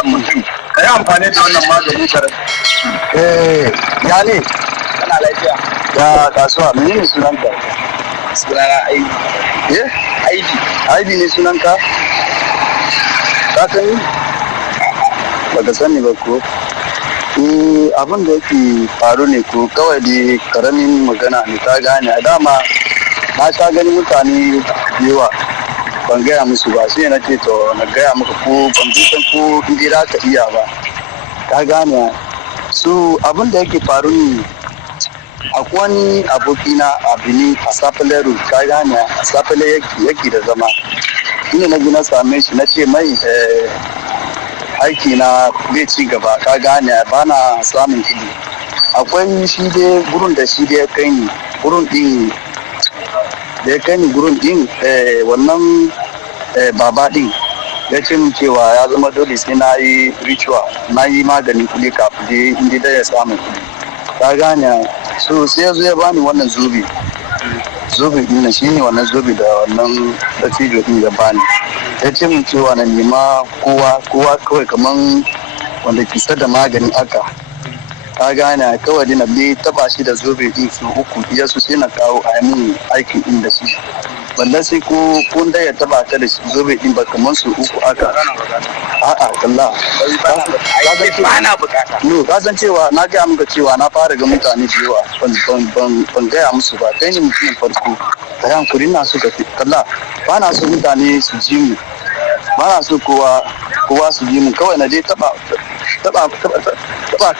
wannan mutum ka yi amfani da wannan magani ka rasa. Ya ne? Kana lafiya? Ya kasuwa, menene sunanka? Sunana Aibi. Aibi. Aibi ne sunanka? Ka sani? Baka sani ba ko? Abin da yake faru ne ko kawai da karamin magana ne ta gane a dama na sha gani mutane yawa ban gaya musu ba sai na ce to na gaya maka ko ban san ko in za ka iya ba ta gane su abin da yake faru ne akwai wani abokina a Benin a Sapeleru ta gane a Sapele yake da zama ina na ji na same shi na ce mai aiki na bai ci gaba ka gane ba na samun kuɗi akwai shi dai gurin da shi dai ya kai ni gurin din da ya kai ni gurin din wannan baba din ya ce min cewa ya zama dole sai na yi ritual na yi maganin kuɗi kafin dai inda da ya samu kuɗi ka gane so sai ya zo ya bani wannan zobe din shi ne wannan zobe da wannan dattijo din ya bani ya ce min cewa na nema kowa kawai kaman wanda kisa da magani aka ka gane kawai dina bai taba shi da zobe din su uku iya su sai na kawo a yi mun aikin din da shi balle sai ko kun da ya taba ta da zobe din ba kaman su uku aka a'a kalla ba na bukata no ka san cewa na ga muka cewa na fara ga mutane da yawa ban gaya musu ba kai ne mutumin farko ka yi hankuri na so ka kalla ba na so mutane su ji mu ba na so kowa su ji mu kawai na dai taba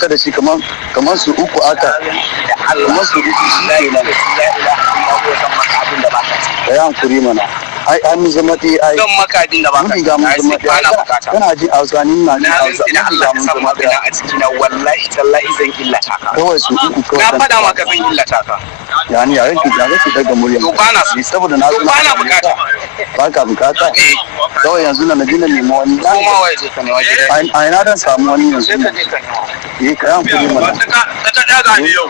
ka da shi kamar su uku aka kamar su uku shi ne na ka yi hankuri mana an zama dai ai don makadin da baka ga mun zama dai ana bukata kana ji Hausa ni na ji Hausa ina Allah ka san magana a cikin na wallahi tallahi zan illata ka kawai su uku kawai na faɗa maka zan illata ka yani ya kake daga murya to bana so saboda na to bana bukata baka bukata kawai yanzu na ji na nemi wani kuma waye zai ka nema gida a ina dan samu wani yanzu sai ka je ka nema kayan kudi mana ka daga ni yau